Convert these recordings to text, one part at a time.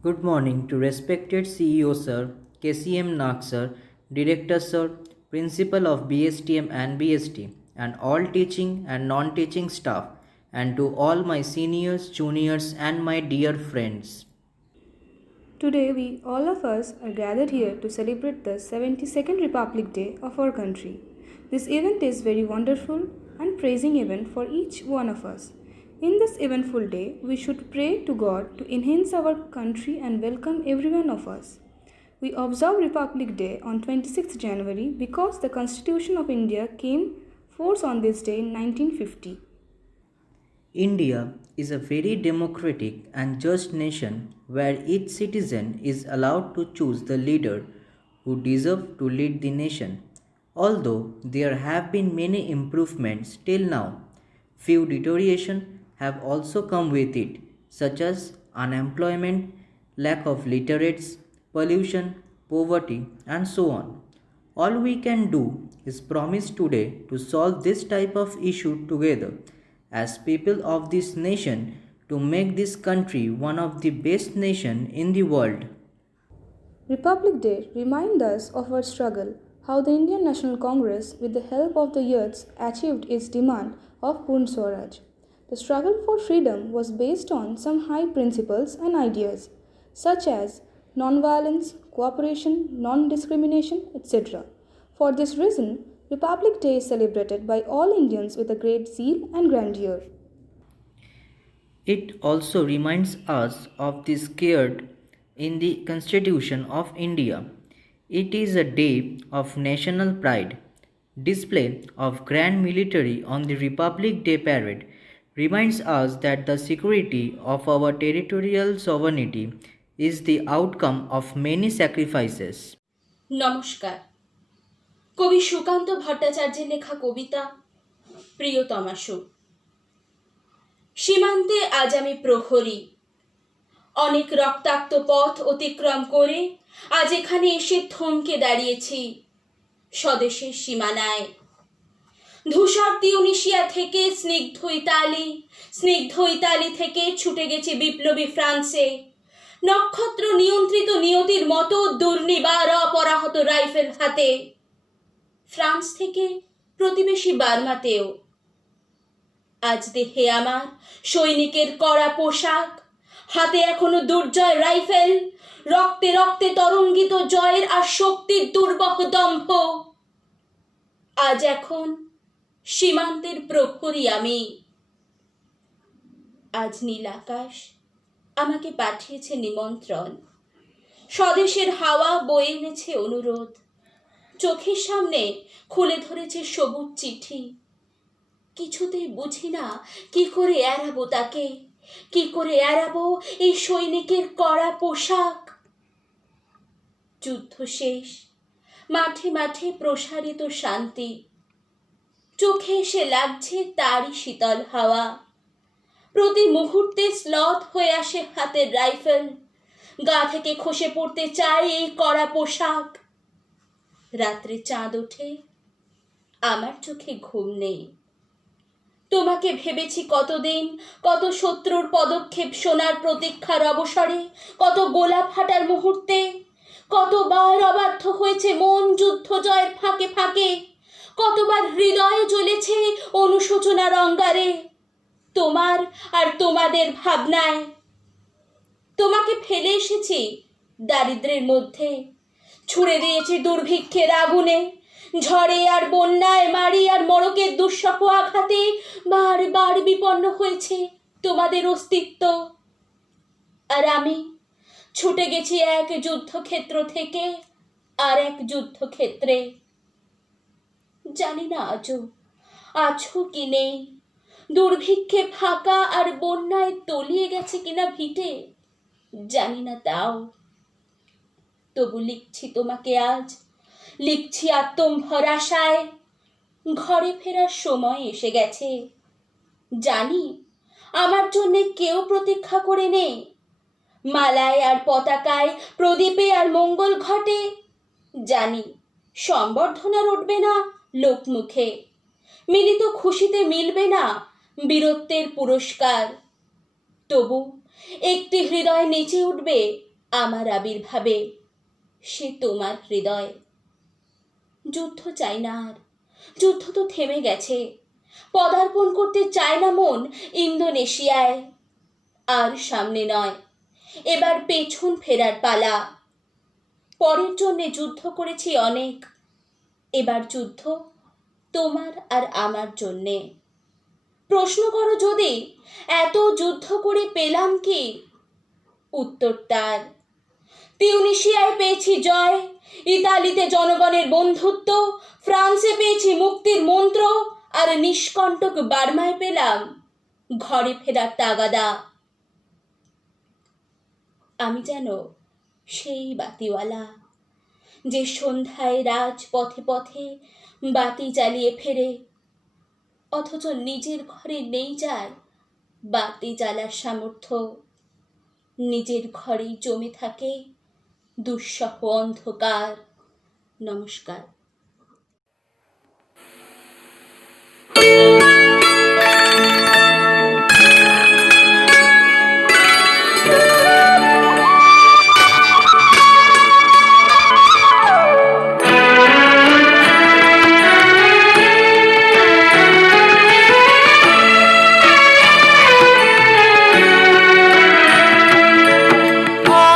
Good morning to respected CEO Sir, KCM Nag Sir, Director Sir, Principal of BSTM and BST, and all teaching and non-teaching staff, and to all my seniors, juniors, and my dear friends. Today, we, all of us, are gathered here to celebrate the 72nd Republic Day of our country. This event is very wonderful and praising event for each one of us. In this eventful day, we should pray to God to enhance our country and welcome every one of us. We observe Republic Day on 26th January because the Constitution of India came force on this day in 1950. India is a very democratic and just nation where each citizen is allowed to choose the leader who deserves to lead the nation. Although there have been many improvements till now, few deterioration have also come with it, such as unemployment, lack of literates, pollution, poverty, and so on. All we can do is promise today to solve this type of issue together as people of this nation to make this country one of the best nation in the world. Republic Day reminds us of our struggle, how the Indian National Congress, with the help of the youths, achieved its demand of Purn Swaraj. The struggle for freedom was based on some high principles and ideas, such as non-violence, cooperation, non-discrimination, etc. For this reason, Republic Day is celebrated by all Indians with a great zeal and grandeur. It also reminds us of the scared in the Constitution of India. It is a day of national pride. Display of grand military on the Republic Day parade reminds us that the security of our territorial sovereignty is the outcome of many sacrifices. নমস্কার। কবি সুকান্ত ভট্টাচার্যের লেখা কবিতা প্রিয়তমা সুর। সীমান্তে আজ আমি প্রহরী, অনেক রক্তাক্ত পথ অতিক্রম করে আজ এখানে এসে থমকে দাঁড়িয়েছি স্বদেশের সীমানায়। ধূসর তিউনিসিয়া থেকে স্নিগ্ধ ইতালি থেকে ছুটে গেছে বিপ্লবী ফ্রান্সে, নক্ষত্র নিয়ন্ত্রিত নিয়তির মতো দুর্নিবার অপরাহত রাইফেল হাতে। ফ্রান্স থেকে প্রতিবেশী বার্মাতেও আজ দেহে আমার সৈনিকের কড়া পোশাক, হাতে এখনো দুর্জয় রাইফেল, রক্তে রক্তে তরঙ্গিত জয়ের আর শক্তির দুর্বহ দম্ভ। আজ এখন সীমান্তের প্রহরী আমি। আজ নীল আকাশ আমাকে পাঠিয়েছে নিমন্ত্রণ, স্বদেশের হাওয়া বয়ে এনেছে অনুরোধ, চোখের সামনে খুলে ধরেছে সবুজ চিঠি। কিছুতেই বুঝি না কি করে এড়াবো তাকে, কি করে এড়াবো এই সৈনিকের কড়া পোশাক। যুদ্ধ শেষ, মাঠে মাঠে প্রসারিত শান্তি, চোখে এসে লাগছে তারই শীতল হাওয়া। প্রতি মুহূর্তে স্লথ হয়ে আসে হাতের রাইফেল, গা থেকে খসে পড়তে চায় এই কড়া পোশাক। রাত্রে চাঁদ ওঠে, আমার চোখে ঘুম নেই। তোমাকে ভেবেছি কতদিন, কত শত্রুর পদক্ষেপ শোনার প্রতীক্ষার অবসরে, কত গোলা ফাটার মুহূর্তে, কতবার অবাধ্য হয়েছে মন যুদ্ধ জয়ের ফাঁকে ফাঁকে, কতবার হৃদয়ে জ্বলেছে অনুশোচনার অঙ্গারে তোমার আর তোমাদের ভাবনায়। তোমাকে ফেলে এসেছি দারিদ্র্যের মধ্যে, ছুড়ে দিয়েছি দুর্ভিক্ষের আগুনে, ঝড়ে আর বন্যায়, মারি আর মড়কের দুঃসহ আঘাতে বারবার বিপন্ন হয়েছে তোমাদের অস্তিত্ব। আর আমি ছুটে গেছি এক যুদ্ধক্ষেত্র থেকে আর এক যুদ্ধক্ষেত্রে। জানি না আজও আছো কি নেই, দুর্ভিক্ষে ফাঁকা আর বন্যায় তলিয়ে গেছে কিনা ভিটে, জানি না তাও। তবু লিখছি তোমাকে আজ, লিখছি আত্মম্ভর আশায়। ঘরে ফেরার সময় এসে গেছে, জানি আমার জন্যে কেউ প্রতীক্ষা করে নেই। মালায় আর পতাকায়, প্রদীপে আর মঙ্গল ঘটে, জানি সম্বর্ধনা রটবে না লোকমুখে, মিলিত খুশিতে মিলবে না বীরত্বের পুরস্কার। তবু একটি হৃদয় নেচে উঠবে আমার আবির্ভাবে সে তোমার হৃদয়। যুদ্ধ চাই না আর, যুদ্ধ তো থেমে গেছে। পদার্পণ করতে চায় না মন ইন্দোনেশিয়ায়। আর সামনে নয়, এবার পেছন ফেরার পালা। পরের জন্যে যুদ্ধ করেছি অনেক, এবার যুদ্ধ তোমার আর আমার জন্যে। প্রশ্ন করো যদি এত যুদ্ধ করে পেলাম কি, উত্তর তার তিউনিসিয়ায় পেয়েছি জয়, ইতালিতে জনগণের বন্ধুত্ব, ফ্রান্সে পেয়েছি মুক্তির মন্ত্র, আর নিষ্কণ্টক বার্মায় পেলাম ঘরে ফেরার তাগাদা। আমি যেন সেই বাতিওয়ালা, যে সন্ধ্যায় রাজ পথে পথে বাতি জ্বালিয়ে ফেরে, অথচ নিজের ঘরে নেই যার বাতি জ্বালার সামর্থ্য। নিজের ঘরেই জমে থাকে দুঃসহ অন্ধকার। নমস্কার।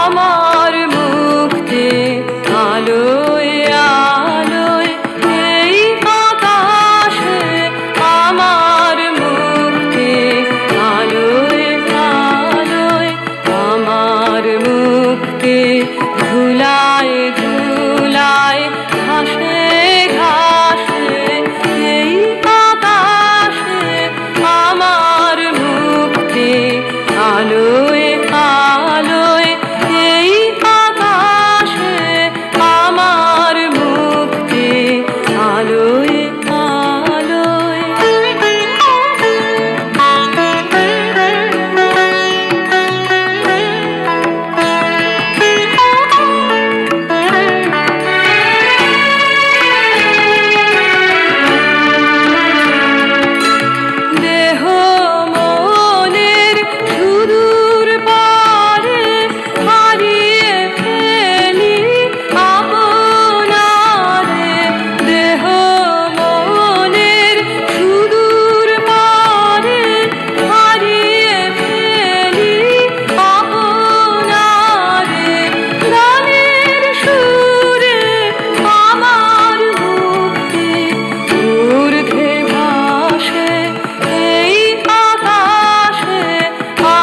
আমার মুক্তি আলোয় আলোয় এই আকাশে, আমার মুক্তি আলোয় আলোয়, আমার মুক্তি ধুলায় ধুলায় ঘাসে ঘাসে এই আকাশে, আমার মুক্তি আলোয় আলোয় এই আকাশে, আমার মুক্তি আলোয় আলোয়। দেহ মনের সুদূর পারে হারিয়ে ফেলি আপনারে, দেহ মনের সুদূর পারে হারিয়ে ফেলি আপনারে, গানের সুরে আমার মুক্তি ঊর্ধ্বে ভাসে এই আকাশে,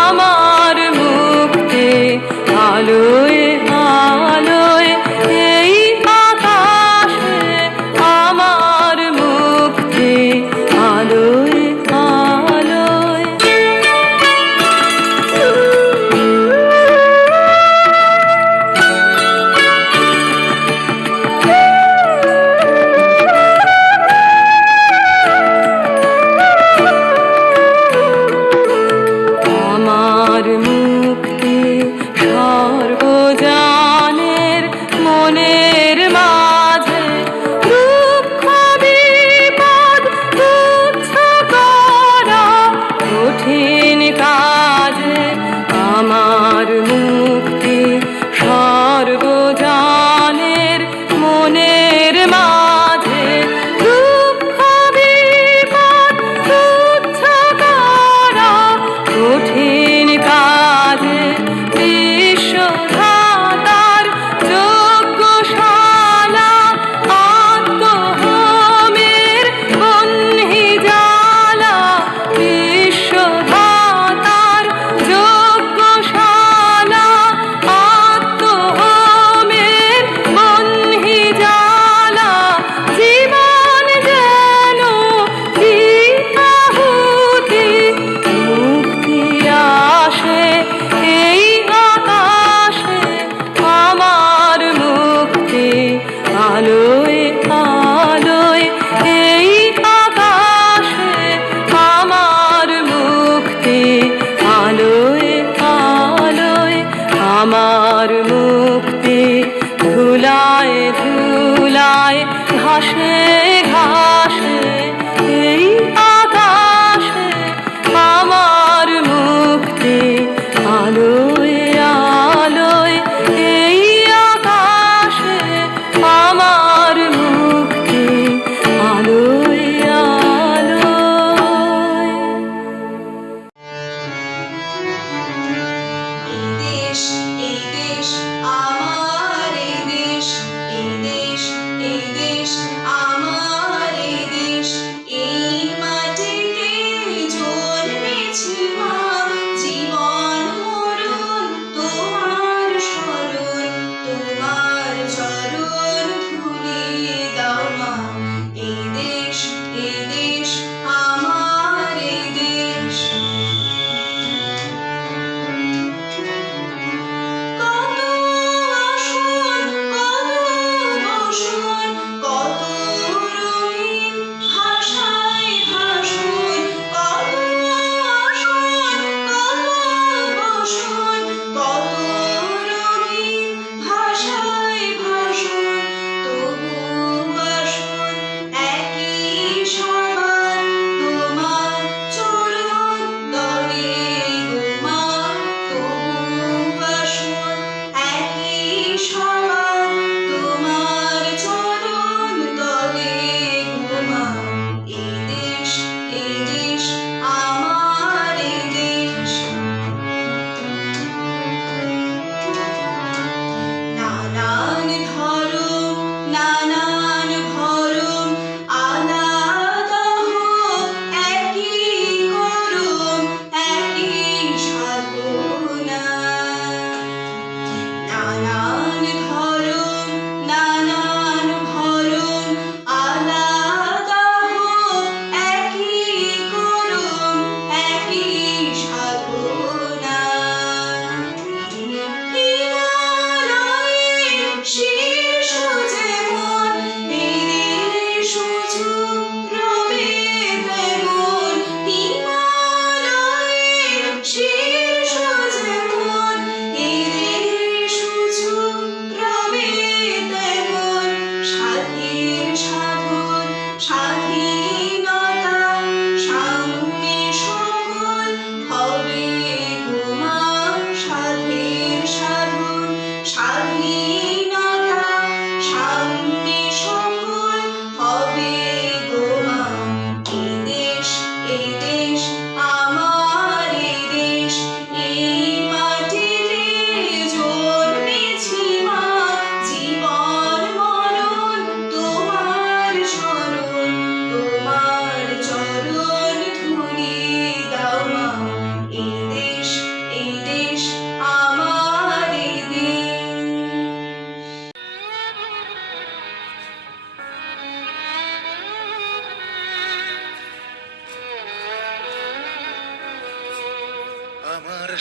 আমার মুক্তি আলোয় আলোয় এই আকাশে, আমার মুক্তি আলোয় আলোয়। আমার মুক্তি সর্বজনের মনের মাঝে, দুঃখ বিপদ তুচ্ছ করা কঠিন কাজে, আমার মুক্তি সর্বজনের মনের মাঝে, দুঃখ বিপদ তুচ্ছ করা কঠিন কাজে, বিশ্বধাতার যজ্ঞশালা আত্মহোমের বহ্নি জ্বালা, বিশ্বধাতার যজ্ঞশালা আত্মহোমের বহ্নি জ্বালা, জীবন যেন আহুতি, মুক্তি আসে এই আকাশে, আমার মুক্তি আলোয় আলোয় এই আকাশে, আমার মুক্তি আলোয় আলোয়, আমার মুক্তি ধুলায় ধুলায় ঘাসে ঘাসে এই আকাশে, আমার মুক্তি আলোয় আলোয়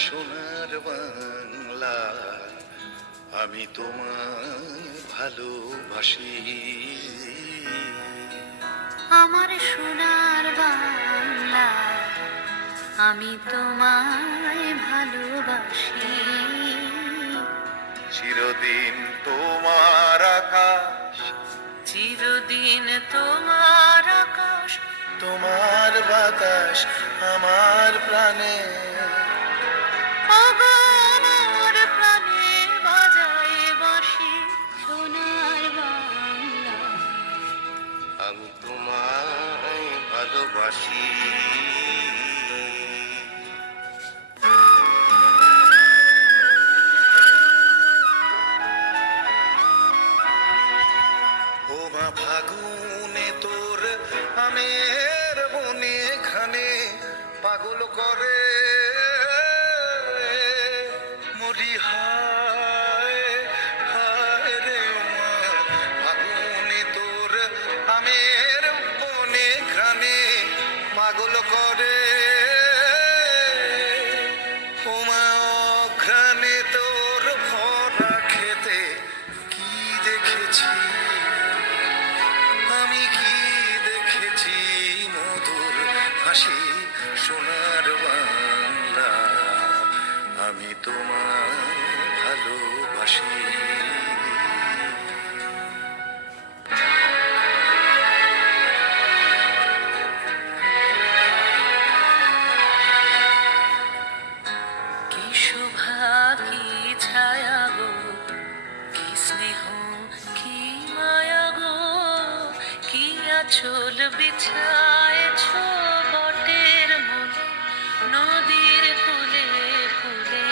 সোনার বাংলা, আমি তোমায় ভালোবাসি। আমার সোনার বাংলা, আমি তোমায় ভালোবাসি। চিরদিন তোমার আকাশ, চিরদিন তোমার আকাশ, তোমার বাতাস আমার প্রাণে। ওগো আমার প্রাণে বাজায় বাঁশি সোনার বাংলা, আমি তোমায় ভালোবাসি। ও মা ফাগুনে তোর আমের বনে ঘানে পাগল করে মরি, হায় হায় রে মা। ফাগুনে তোর আমের বনে ঘানে পাগল করে ও মা। ঘ্রাণে তোর ভরা খেতে কি দেখেছি আমি, কি দেখেছি মধুর হাসি সোনার বাংলা, আমি তোমায় ভালোবাসি। কি শোভা কি ছায়া গো, কি স্নেহ কি মায়া গো, কি আঁচল বিছায়েছ বটের মূলে নদীর কূলে কূলে।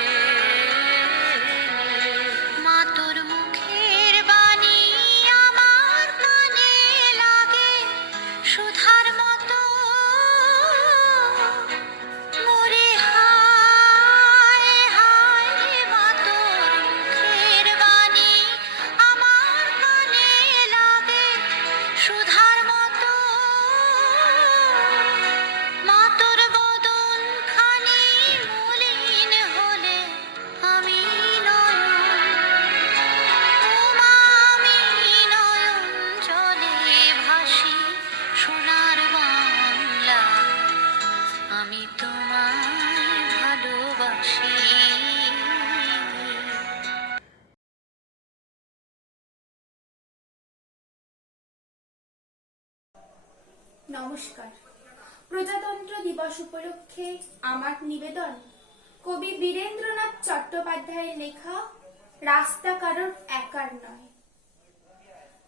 মা তোর মুখের বাণী আমার কানে লাগে সুধার মতো, মোরে হায় হায় মা তোর মুখের বাণী আমার কানে লাগে সুধার মতো। মা তোর বদন খানি মলিন হলে আমি নয়ন, ও মা আমি নয়ন জলে ভাসি সোনার বাংলা, আমি তোমায় ভালোবাসি। নমস্কার। প্রজাতন্ত্র দিবস উপলক্ষে আমার নিবেদন কবি বীরেন্দ্রনাথ চট্টোপাধ্যায়ের লেখা রাস্তা কারোর একার নয়।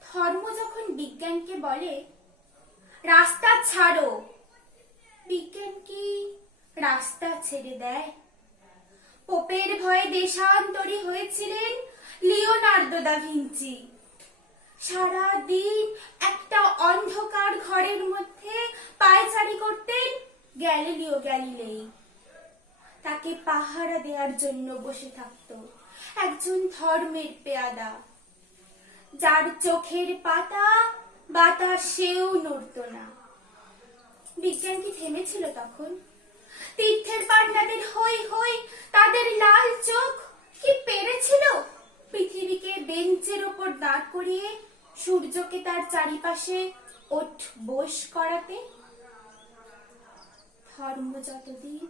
ধর্ম যখন বিজ্ঞানকে বলে রাস্তা ছাড়ো, বিজ্ঞান কি রাস্তা ছেড়ে দেয়? পোপের ভয়ে দেশান্তরী হয়েছিলেন লিওনার্দো দা ভিঞ্চি। সারা দিন একটা অন্ধকার ঘরের মধ্যে পায়চারি করতেন গ্যালিলিও গ্যালিলেই। তাকে পাহারা দেওয়ার জন্য বসে থাকতো একজন ধর্মের পেয়াদা, যার চোখের পাতা বাতাসেও নড়ত না। বিজ্ঞান কি থেমেছিল তখন? তীর্থের পান্ডাদের হই হই, তাদের লাল চোখ কি পেরেছিল পৃথিবীকে বেঞ্চের ওপর দাঁড় করিয়ে সূর্যকে তার চারিপাশে ওঠ বস করাতে? ধর্ম যতদিন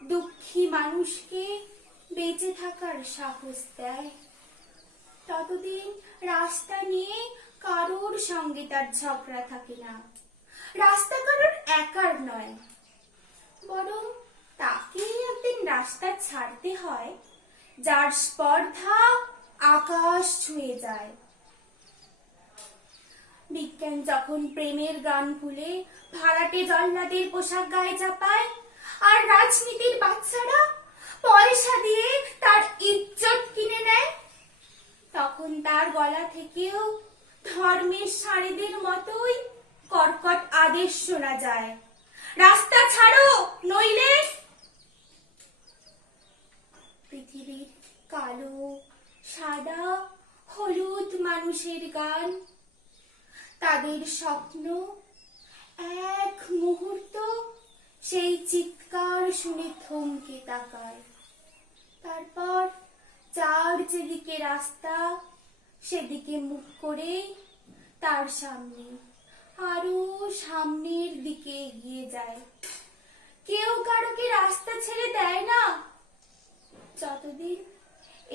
দুঃখী মানুষকে বেঁচে থাকার সাহস দেয়, ততদিন রাস্তা নিয়ে কারোর সঙ্গে তার ঝগড়া থাকে না। রাস্তা কারোর একার নয়, বরং তাকে একদিন রাস্তা ছাড়তে হয় যার স্পর্ধা আকাশ ছুঁয়ে যায়। বিজ্ঞান যখন প্রেমের গান ভুলে ভাড়াটে জল্লাদের পোশাক গায়ে চাপায়, আর রাজনীতির বাচ্চারা পয়সা দিয়ে তার ইজ্জত কিনে নেয়, তখন তার গলা থেকেও ধর্মের সারেদের মতোই কর্কট আদেশ শোনা যায়, রাস্তা ছাড়ো নইলে। পৃথিবীর কালো সাদা হলুদ মানুষের গান, তাদের স্বপ্ন এক মুহূর্ত সেই চিৎকার শুনে থমকে তাকায়। তারপর যার যেদিকে রাস্তা সেদিকে মুখ করে তার সামনে আরো সামনের দিকে এগিয়ে যায়। কেউ কারোকে রাস্তা ছেড়ে দেয় না যতদিন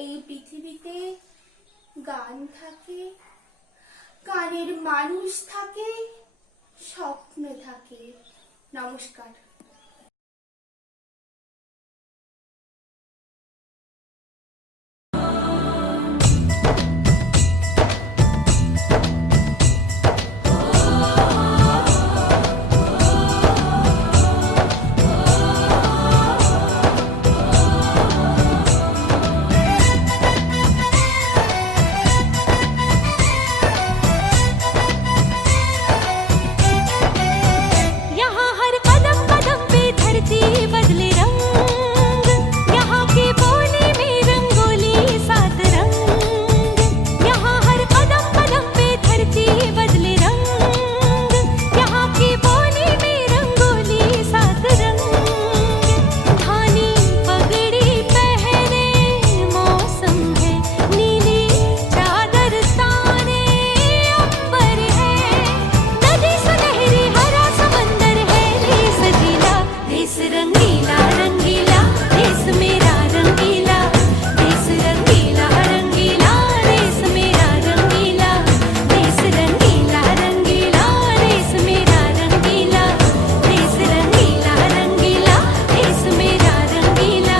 এই পৃথিবীতে গান থাকে, গানের মানুষ থাকে, স্বপ্ন থাকে। নমস্কার। यहाँ हर कदम कदम पे धरती बदले रंग, यहाँ की बोली में रंगोली सात रंग। यहाँ हर कदम कदम पे धरती बदले रंग, यहाँ की बोली में रंगोली सात रंग। धानी पगड़ी पहने मौसम है, नीली चादर ताने अंबर है। नदी सुनहरी हरा समंदर है, देश जिला देश रंगीला रंगीला, देश मेरा रंगीला, देश रंगीला रंगीला, देश मेरा रंगीला, देश रंगीला रंगीला, देश मेरा रंगीला, देश रंगीला रंगीला, देश मेरा रंगीला।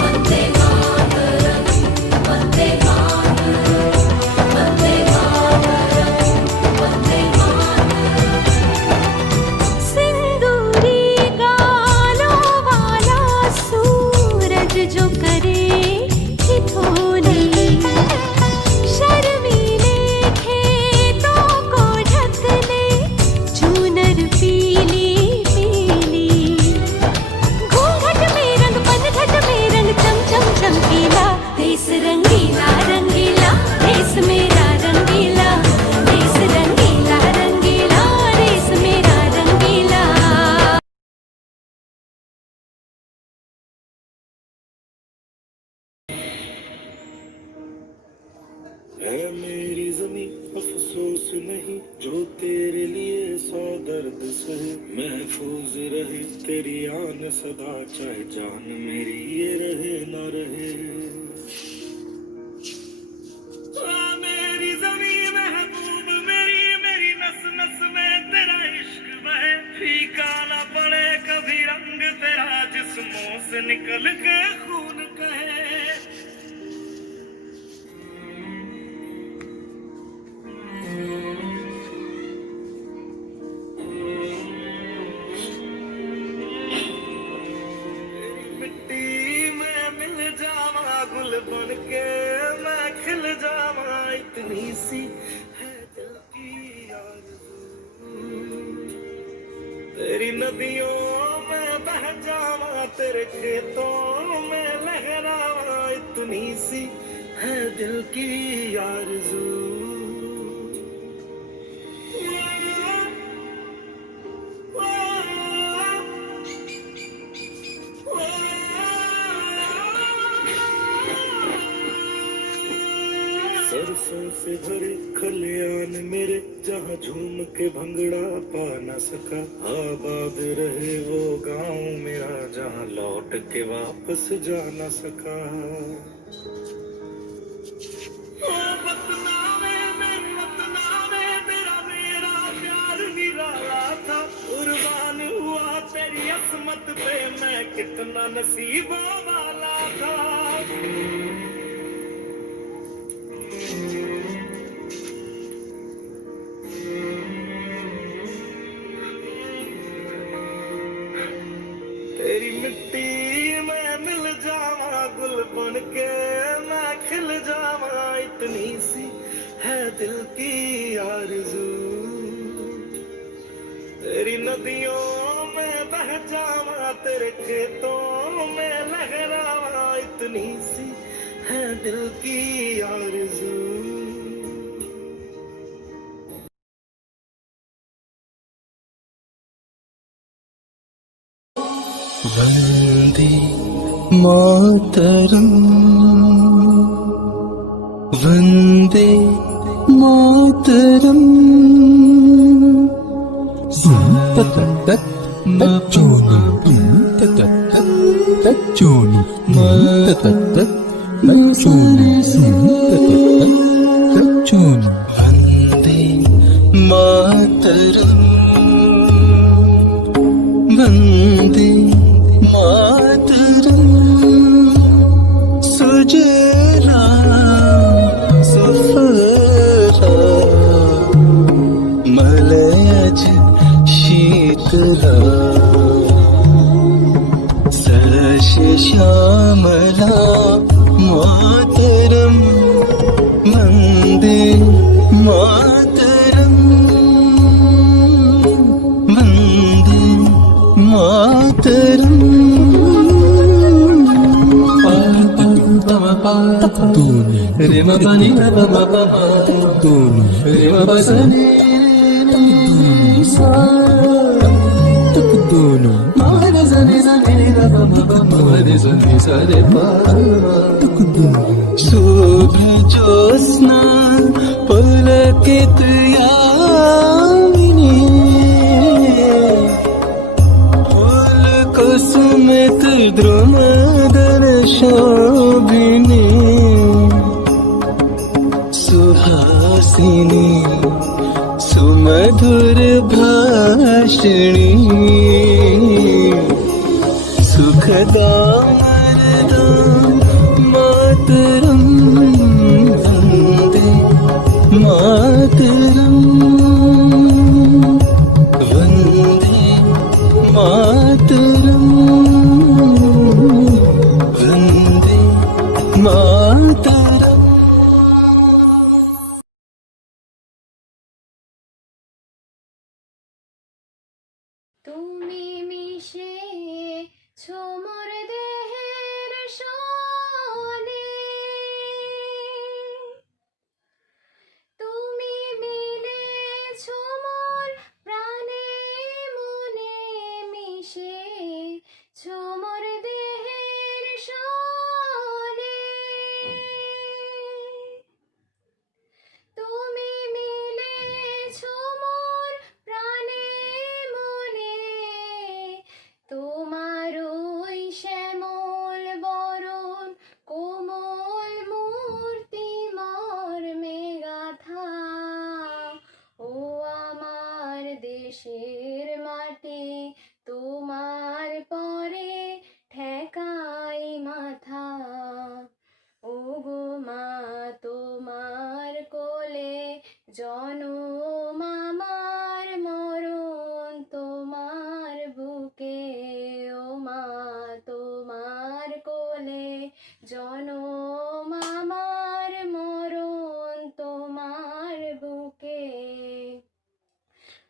वंदे मातरम, वंदे मातरम, वंदे मातरम, वंदे मातरम। सिंदूरी गालों वाला सूरज जो करे ठिठोली, शर्मीले खेतों को ढक ले चूनर पीली पीली। घूंघट में रंग पनघट में रंग चम चम चमकीला, देश रंगीला रंगीला, देश मेरा रंगीला, देश रंगीला रंगीला, देश मेरा रंगीला। है मेरी जमी अफसोस नहीं, जो तेरे लिए सौ दर्द सहे। महफूज रहे तेरी आन सदा, चाहे जान मेरी ये रहे न रहे। मेरी जमी महबूब मेरी, मेरी नस नस में तेरा इश्क बहे। फीका न पड़े कभी रंग तेरा, जिस्मों से निकल के खून कहे। मिट्टी में मिल जावा, गुल बन के मैं खिल जावा। इतनी सी है दिल की आरज़ू, तेरी नदियों में बह जावा, तेरे खेतों में लहरावा। इतनी सी है दिल की आरज़ू। सरसों से भरे खलियान मेरे, जहाँ झूम के भंगड़ा पा न सका। आबाद रहे वो गांव मेरा, जहाँ लौट के वापस जा न सका। ओ वतना में तेरा मेरा प्यार निराला था। कुर्बान हुआ तेरी असमत पे, मैं कितना नसीबों वाला था। तेरी मिट्टी में मिल जावा, गुल बन के मैं खिल जावा। इतनी सी है दिल की आरज़ू, तेरी नदियों में बह जावा, तेरे खेतों में लहरावा। इतनी सी है दिल की आरज़ू। वन्दे मातरम् वन्दे मातरम् वन्दे मातरम् वन्दे मातरम् सुजला सुफला मलयज शीतला श्यामला मातरम् वन्दे मातरम् वन्दे मातरम् रे म प नि र प म प म रे म प स नि सा मा रे स नि स नि र प म प म रे स नि स रे प शुभ ज्योत्स्ना पुलकित यामिनी फूल कुसुमित द्रुमदल शोभिनी सुहासिनी सुमधुर भाषिणी सुखदा वरदा मातरम् वन्दे मातरम् वन्दे मातरम् वन्दे मातरम् তুমি মিশেছো মোর দেহের সনে, তুমি মিলেছো মোর প্রাণে মনে, মিশেছো মোর দেহের সনে, তুমি মিলেছো মোর প্রাণে মনে, তোমার ওই শ্যামল বরণ কোমল মূর্তি মর্মে গাথা, ও আমার দেশের মাটি তোমার পরে ঠেকাই মাথা, ও গো মা তোমার কোলে জনম আমার মরণ তোমার বুকে, ও মা তোমার কোলে জনম আমার মরণ তোমার বুকে,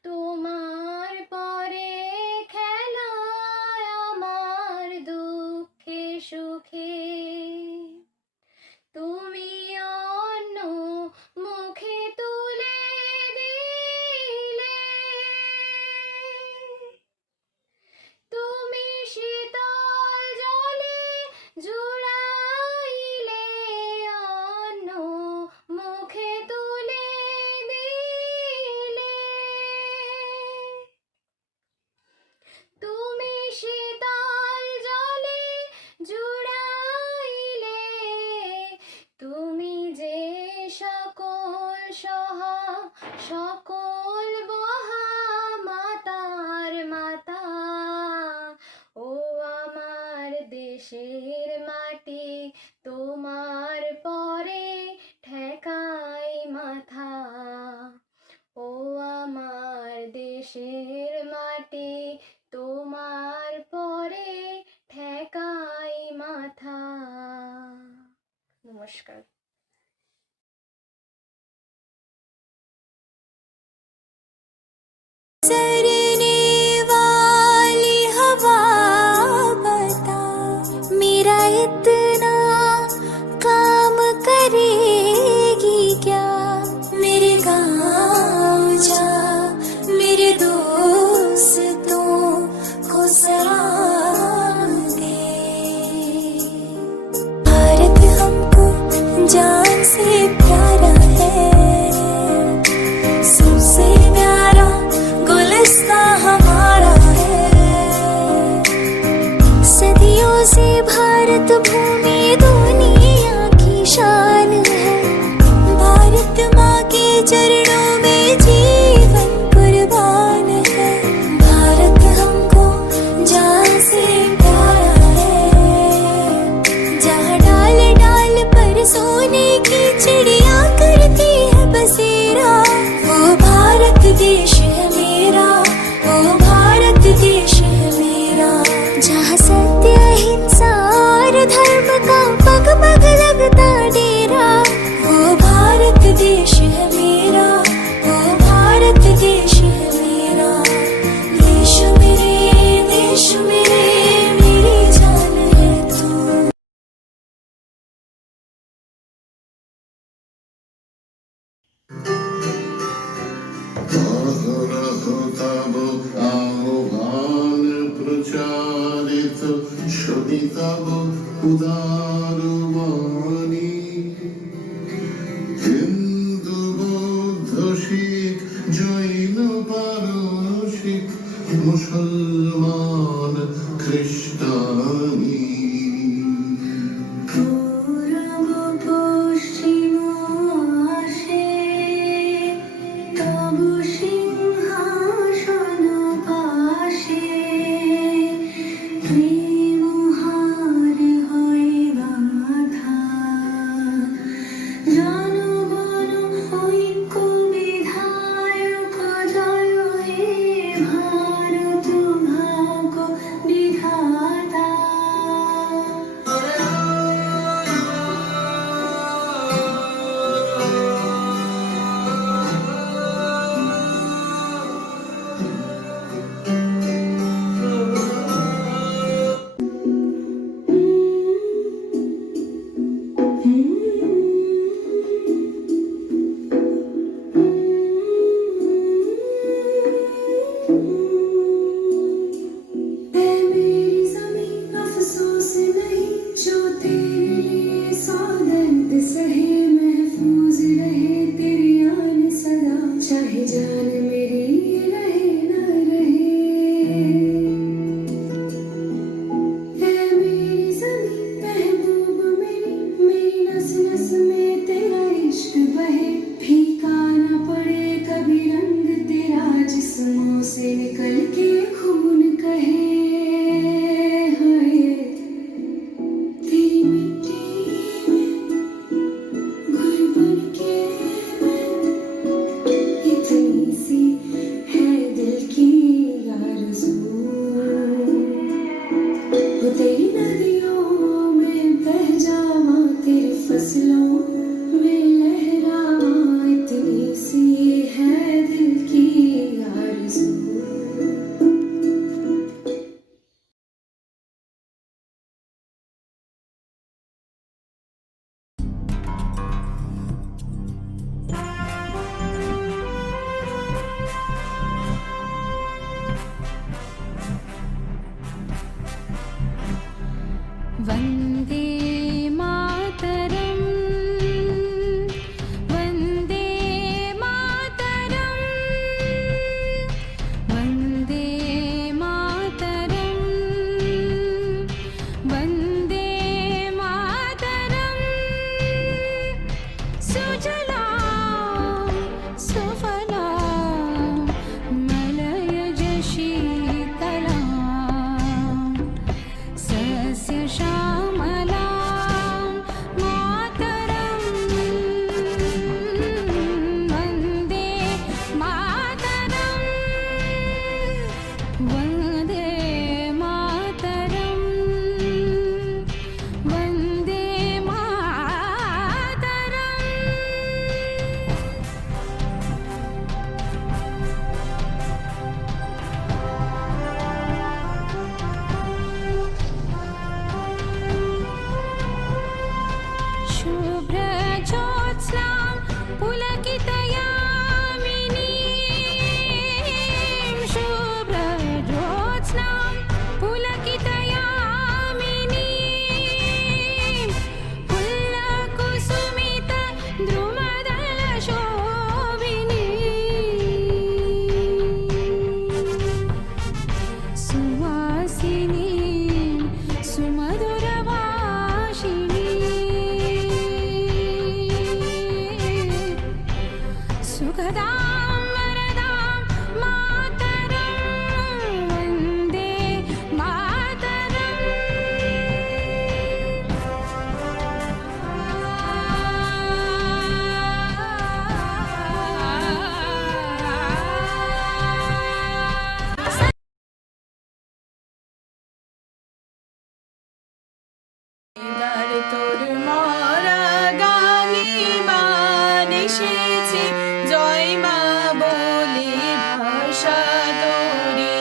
তোমার পরে খেলা আমার দুঃখে সুখে, তুমি অন্য মুখে তুলে দিলে, তুমি শীতল জলে জুড়াইলে, অন্য মুখে তুলে দিলে, তুমি শীতল জলে জুড়াইলে, তুমি যে সকল সহা সকল বহা মাতার মাতা, ও আমার দেশের মাটি তোমার পরে ঠেকাই মাথা, ও আমার দেশের মাটি তোমার পরে ঠেকাই মাথা। নমস্কার। सरने वाली हवा बता, मेरा इतना काम करेगी क्या, मेरे गाँव जा मेरे दोस्तों को सलाम से भारत भूमि दुनिया की शान है। भारत माँ के चरणों में जीवन कुर्बान है। भारत हमको जान से प्यारा है। जहाँ डाल डाल पर सोने की चिड़िया करती है बसेरा, वो भारत देश है मेरा, वो भारत देश है मेरा। जहाँ सत्य अहिंसा और धर्म का पग पग लगता डेरा, वो भारत देश है मेरा, वो भारत देश है मेरा। देश मेरे मेरी जान है तू। তব আহ্বান প্রচারিত শুনি তব উদার বাণী। হিন্দু বৌদ্ধ শিখ জৈন পারসিক মুসলমান খ্রিস্টানি। পূরব পশ্চিম আসে তব সিংহাসন পাশে। প্রেম হার হয় গাথা, জনগণ ঐক্য বিধায়ক জয় হে ভারত ভাগ্য বিধাতা। ऐ मेरी ज़मीं अफ़सोस नहीं, जो तेरे लिए सौ दर्द सहे। महफूज रहे तेरी आन सदा, चाहे जान मेरी रहे न रहे। ऐ मेरी ज़मीं महबूब मेरी नस नस में तेरा इश्क बहे। फीका न पड़े कभी रंग तेरा, जिस्मों से निकल के खून कहे। हाय तेरी मिट्टी में घुल बन के मैं, इतनी सी है दिल की आरज़ू। वो तेरी नदियों में बह जावां, तेरी फसलों में लहरावां, इतनी सी है दिल की आरज़ू। वन्दे मातरम्, वन्दे मातरम्, वन्दे मातरम्, वन्दे मातरम्। सुजलां सुफलां मलयज शीतलां, सस्यश्यामलां এবার তোর মরা গানিবার এসেছে, জয় মা বলে ভাষা তোরি।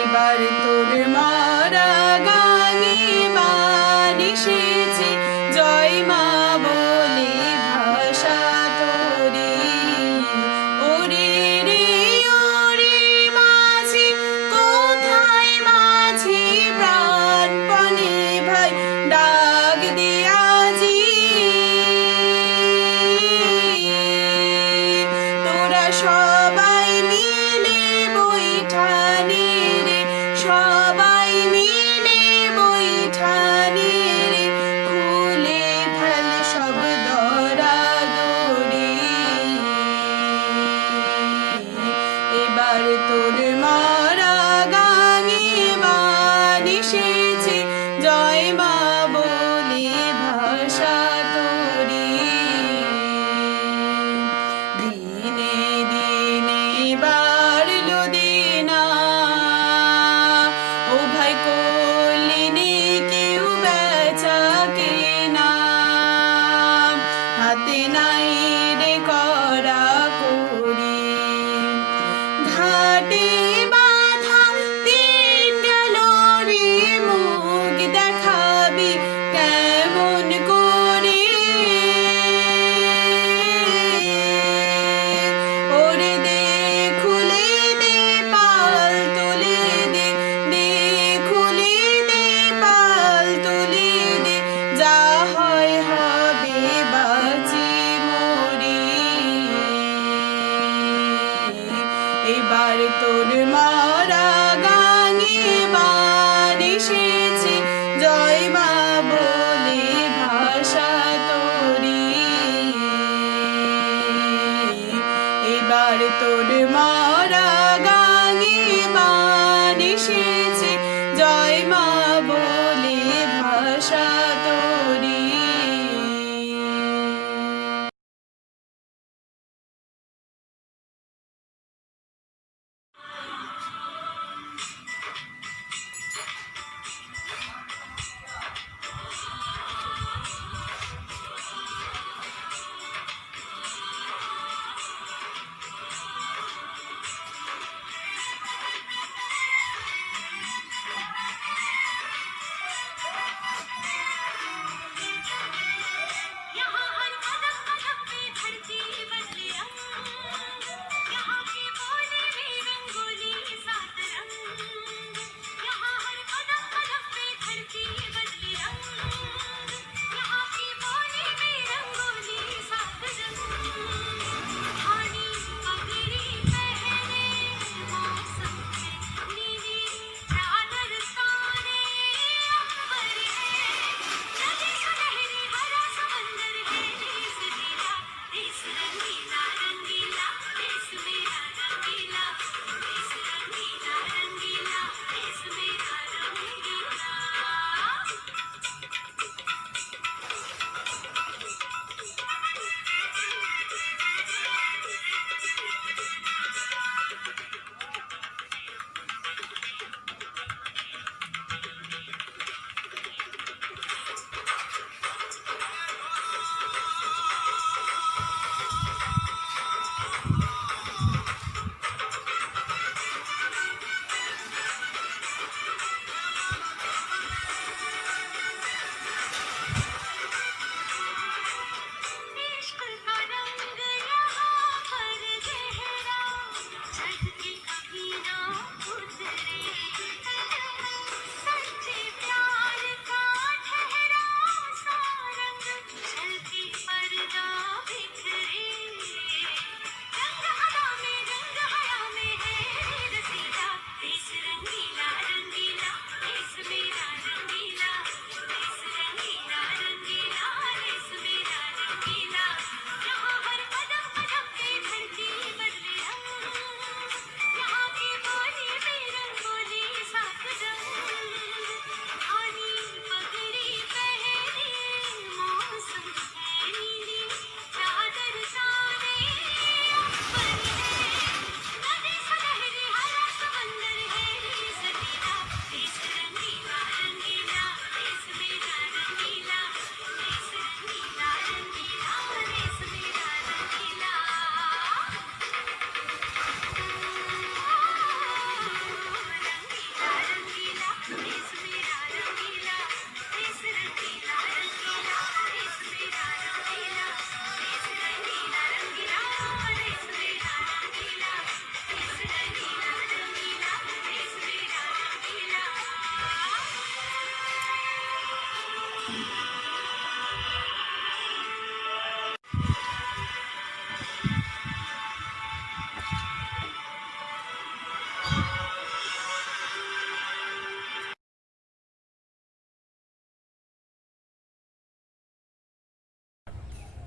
এবার তোর মরা গানিবার এসেছে, জয় মা বলে ভাষা তোরি। ওরে রে ওরে মাঝি, কোথায় মাঝি প্রাণপণে ভাই ডাক দিয়াজি। তোরা সবাই মিলে বৈঠানি রে, সবাই মিলে বৈঠানি রে, খুলে ফেল সব দরাদরি। এবার তোর মরা গানিবার এসেছে, জয় মা বলে ভাষা তোরি। দিনে দিনে বাড়লো দেনা, ও ভাই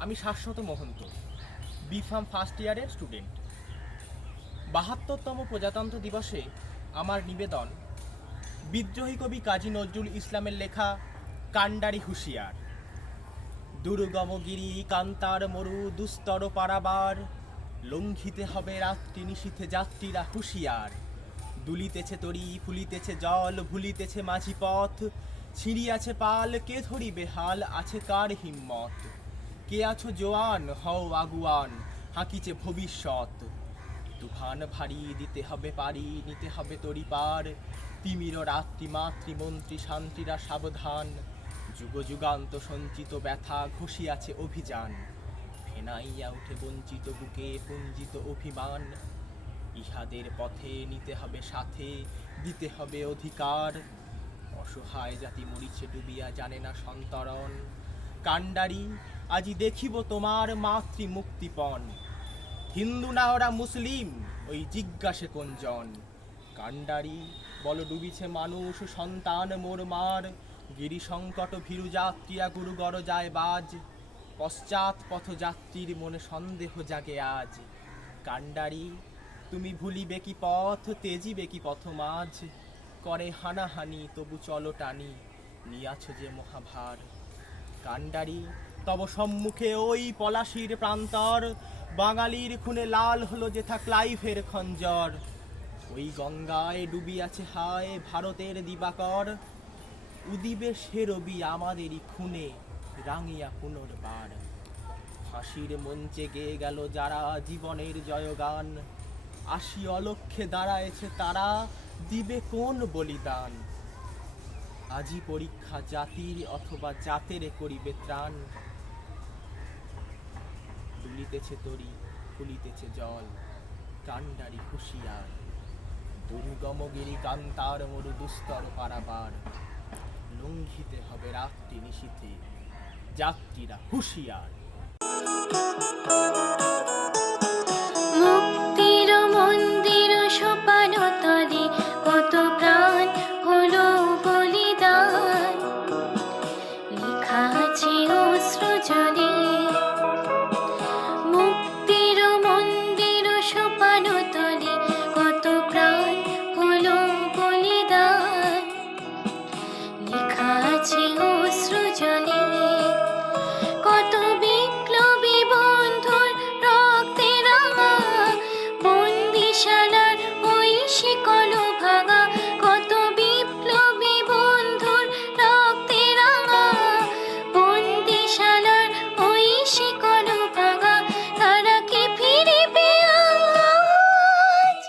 আমি শাশ্বত মহন্ত, বিফার্ম ফার্স্ট ইয়ারের স্টুডেন্ট। ৭২তম প্রজাতন্ত্র দিবসে আমার নিবেদন বিদ্রোহী কবি কাজী নজরুল ইসলামের লেখা কান্ডারি হুঁশিয়ার। দুর্গমগিরি কান্তার মরু দুস্তর পারাবার, লঙ্ঘিতে হবে রাত্রি নিশীথে যাত্রীরা হুঁশিয়ার। দুলিতেছে তরি ফুলিতেছে জল ভুলিতেছে মাঝি পথ, ছিঁড়িয়াছে পাল কে ধরিবে হাল আছে কার হিম্মত। কে আছো জোয়ান হও আগুয়ান হাঁকিছে ভবিষ্যৎ। তুফান ভারী দিতে হবে পারি নিতে হবে তরি পার, তিমির রাত্রি মাতৃমন্ত্রী শান্তিরা সাবধান। যুগ যুগান্ত সঞ্চিত ব্যথা ঘষিয়াছে অভিযান, ফেনাইয়া উঠে বঞ্চিত বুকে পুঞ্জিত অভিমান। ইহাদের পথে নিতে হবে সাথে দিতে হবে অধিকার, অসহায় জাতি মরিছে ডুবিয়া জানে না সন্তরণ। কান্ডারি আজি দেখিব তোমার মাতৃ মুক্তিপণ, হিন্দু না ওরা মুসলিম ওই জিজ্ঞাসে কোনজন। কান্ডারি বল ডুবিছে মানুষ সন্তান মোর মার, গিরি সংকট ভীরু যাত্রীরা গুরুগর যায় বাজ। পশ্চাৎ পথযাত্রীর মনে সন্দেহ জাগে আজ। কান্ডারি তুমি ভুলিবে কি পথ তেজিবে কি পথ মাঝ, করে হানাহানি তবু চলো টানি নিয়াছ যে মহাভার। কান্ডারি তব সম্মুখে ওই পলাশির প্রান্তর, বাঙালির খুনে লাল হলো যেথা ক্লাইভের খঞ্জর। ওই গঙ্গায় ডুবিয়াছে হায় ভারতের দিবাকর, উদিবে সে রবি আমাদেরই খুনে রাঙিয়া পুনর্বার। ফাঁসির মঞ্চে গেয়ে গেল যারা জীবনের জয়গান, আসি অলক্ষ্যে দাঁড়ায়েছে তারা দিবে কোন বলিদান। আজি পরীক্ষা জাতির অথবা জাতেরে করিবে ত্রাণ, দুলিতেছে তরি ফুলিতেছে জল কান্ডারি হুঁশিয়ার। দুর্গমগিরি কান্তার মরু দুস্তর পারাবার, লঙ্ঘিতে হবে রাত্রি নিশীথে যাত্রীরা হুঁশিয়ার। মুক্তির মন্দির সোপান তলে কত প্রাণ হলো বলিদান, লেখা আছে অশ্রু জলে। মুক্তির মন্দির সোপান তলে কত প্রাণ হলো বলিদান, লেখা আছে অশ্রু জলে। কত বিপ্লবী বন্ধুর রক্তে রাঙা, বন্দিশালার ওই শিকল ভাঙা। কত বিপ্লবী বন্ধুর রক্তে রাঙা, বন্দিশালার ওই শিকল ভাঙা। তারা কি ফিরিবে আজ,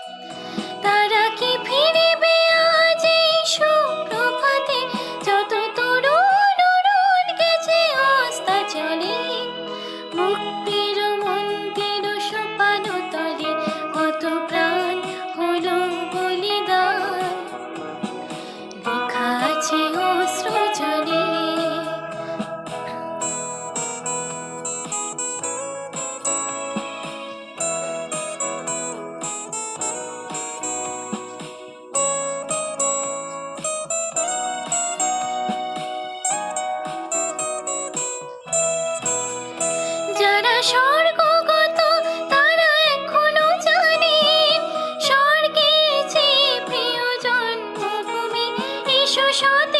তারা কি ফিরিবে আজ এই সুপ্রভাতে, যত তরুণ অরুণ গেছে আস্থা চলে। মুক্তির মন্দির সোপান তলে কত প্রাণ হলো বলিদান, লেখা আছে অশ্রু জলে। যারা স্বর্গগত তারা এখনো জানে, স্বর্গের চেয়ে প্রিয় জন্মভূমি। এসো সৎ